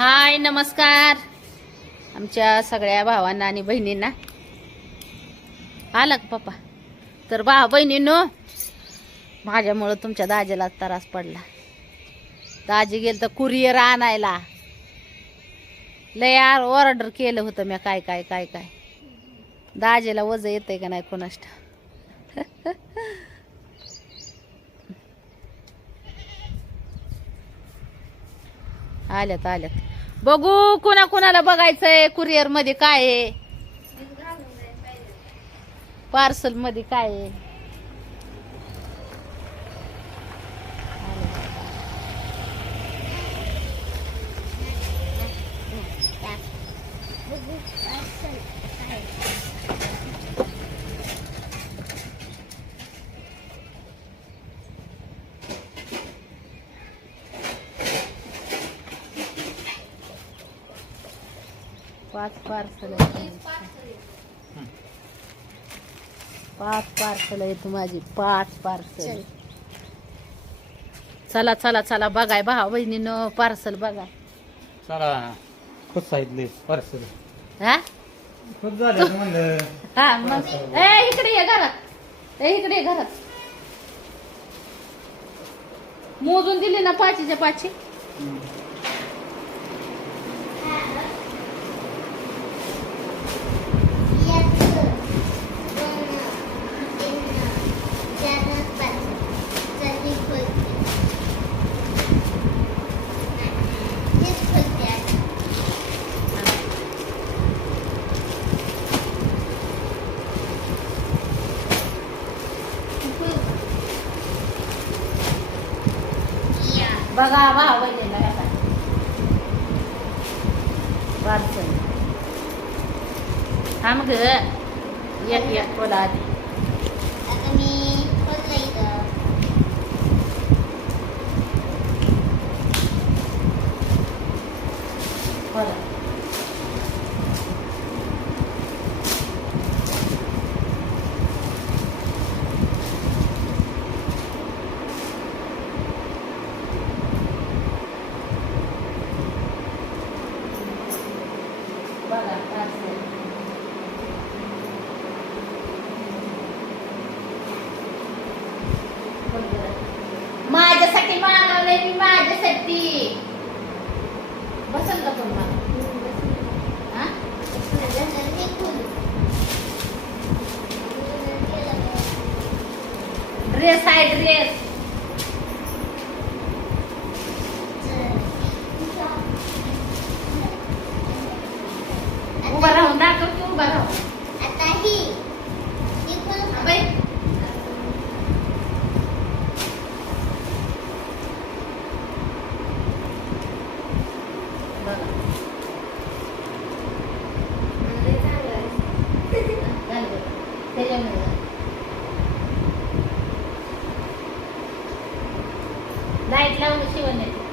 हाय नमस्कार. आमच्या सगळ्या भावांना आणि बहिणींना. आला का पप्पा? तर भाव बहिणींनो माझ्यामुळं तुमच्या दाजेला त्रास पडला. दाजी गेल तर कुरिअर आणायला. लय ऑर्डर केलं होतं मी काय काय काय काय. दाजेला वज येतंय का नाही कोणाष्ट आल्यात आल्यात. बघू कुणा कुणाला बघायचंय कुरिअरमध्ये काय आहे? पार्सलमध्ये काय आहे? पाच पार्सल पाच पार्सल आहेत माझी. पाच पार्सल चला चला चला बघाय भावा बहिणीनं पार्सल बघा चला. खूप सांगितले पार्सल हा? खूप झालं म्हणलं. हा मग ए इकडे ये घरात. ए इकडे ये घरात. मोजून दिली ना पाचीच्या पाचशे बघा भावा बहिणीला कसा पार्सल हा मग एक एक बोला आधी बोला बघा पार्सल माझ्यासाठी मागवलंय मी माझ्यासाठी. बसल का तुम्हाला? ड्रेस आहे ड्रेस उभा राहून दाखव की उभा राहून बाई बघा झालं बघा. त्याच्यामध्ये घाल. लाइट लावून शिवण येते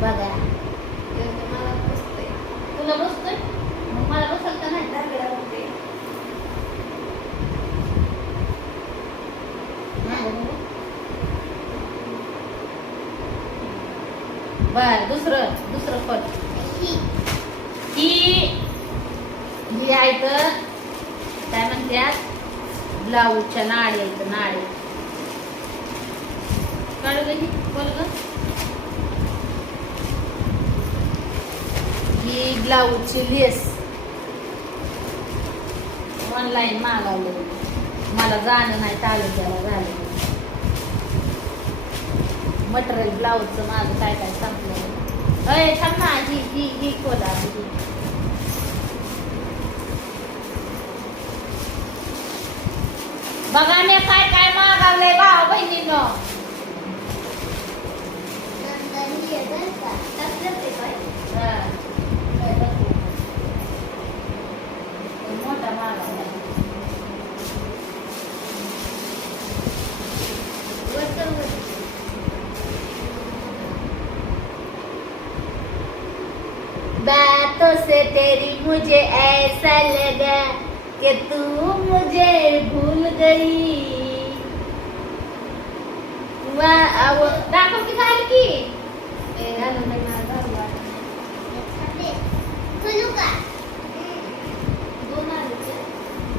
बघा तुला बसतोय मग मला बसल का नाही बर दुसरं दुसरं फळ ही ही आहे तर काय म्हणतात ब्लाऊजच्या नाडी आहेत नाडी काढू गं ही बोल ग. ही ब्लाऊजची लेस. ऑनलाईन मागवली. मला जाणं नाही तालुक्याला झालं मटेरियल ब्लाऊजचं माझं काय काय संपलं अय थांब ना ही ही ही खोला बघा मी काय काय मागवलंय भावा बहिणीनं हा. काय बघू. मोठा मागवलाय बातों से तेरी मुझे ऐसा लगा कि तू मुझे भूल गई। दाखव की की?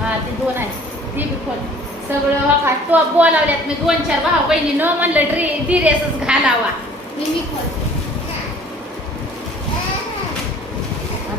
हा। ते दोन आहे. ती बी खोल. सगळं वाका टॉप बोलावल्यात मी दोन चार भाऊ बहिणी न म्हणलं ड्रे डिरेसच घालावा. आता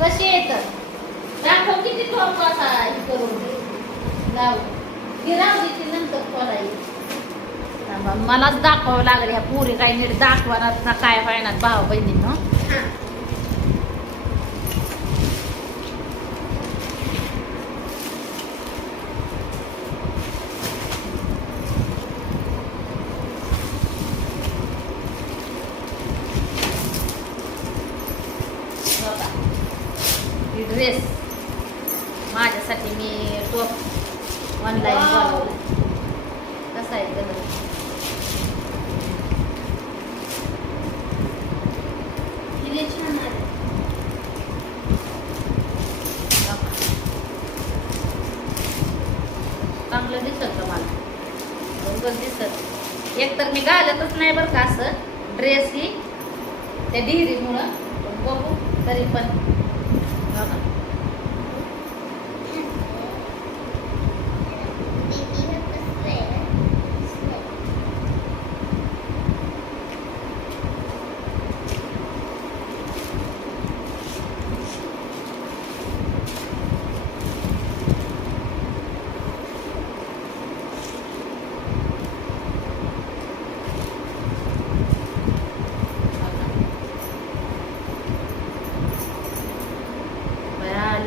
कशी येत दाखव किती टॉप असा हे करून. लाव गिराव किती नंतर खोलायची थांबा, मलाच दाखवावं लागेल ह्या पुरी काही नीट दाखवणार ना काय व्हायनात भाऊ बहिणींनो बघा. ही ड्रेस माझ्यासाठी मी टॉप ऑनलाईन Wow. बोलवला कसा आहे कलर चांगलं दिसत का मला बरोबर दिसत एक तर मी घालतच नाही बरं का असं ड्रेस ही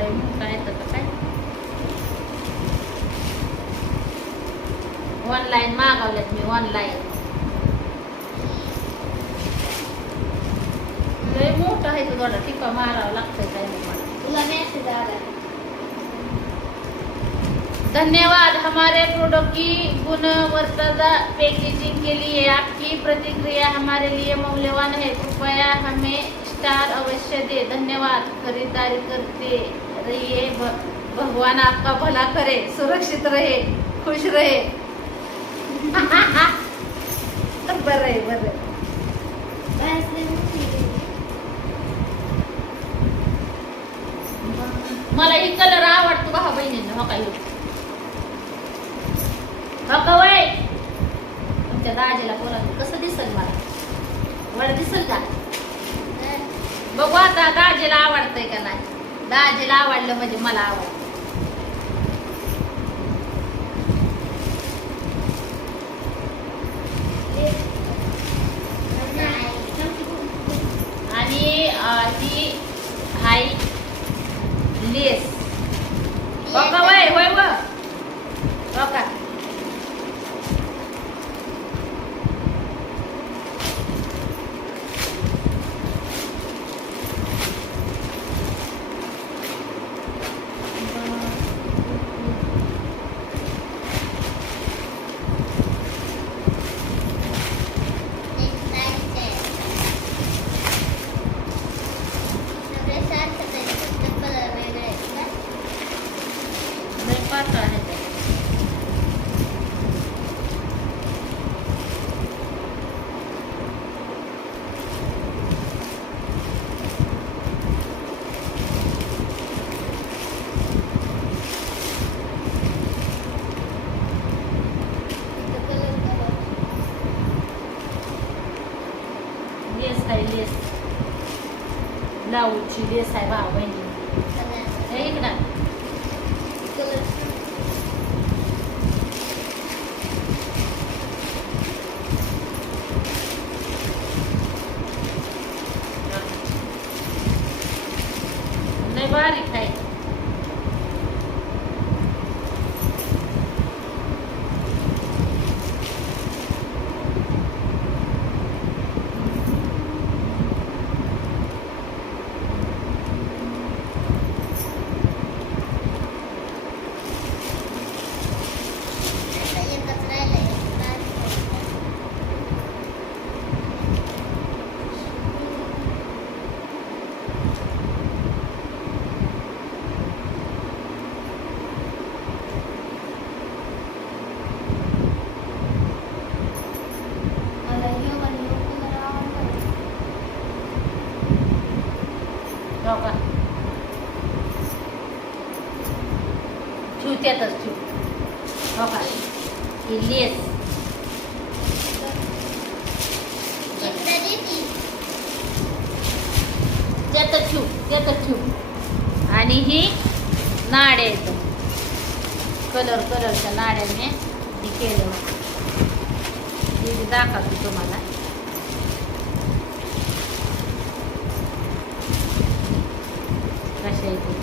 मग काय तर काय? ऑनलाईन मागवल्यात मी ऑनलाईन लय मोठं आहे तो थोडा टिपा मारावा लागतंय काय तुला मेसेज आला. धन्यवाद हमारे प्रोडक्ट की गुणवत्ता पैकेजिंग के लिए आपकी प्रतिक्रिया हमारे लिए मूल्यवान है। कृपया हमें स्टार अवश्य दे। धन्यवाद खरीदारी करते। रहिए भ- भगवान आपका भला करे सुरक्षित रहे खुश रहे. बरं आहे बरं आहे. मला ही कलर आवडतो का बहिणींना हो काही हो का वय तुमच्या दाजीला बोला कसं दिसल मला? वर दिसल का? बघू आता दाजीला आवडतंय का नाही. दाजीला आवडलं म्हणजे मला आवड आणि ती ही हाय लेस. हो वय होय बघा हो का लय पातळ आहे ते. लेस आहे लेस ब्लाऊजची लेस आहे भाव बहिणी हे इकडं ना लय बारीक आहे हो का ठेव त्यातच ठेव हो का ही लेस त्यातच ठेव त्यातच ठेव आणि ही नाड्या येतो कलर कलरच्या नाड्याने हे केलं. हे दाखवते तुम्हाला. कशा येते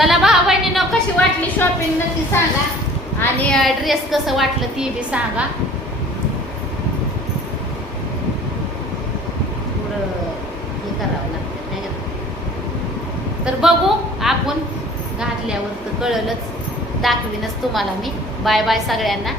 चला भाऊ कशी वाटली शॉपिंग नक्की सांगा. आणि ड्रेस कसं वाटलं ती बी सांगा. थोडं हे करावं लागतं नाही का? तर बघू आपण घातल्यावर तर कळलंच. दाखवीनच तुम्हाला मी. बाय बाय सगळ्यांना.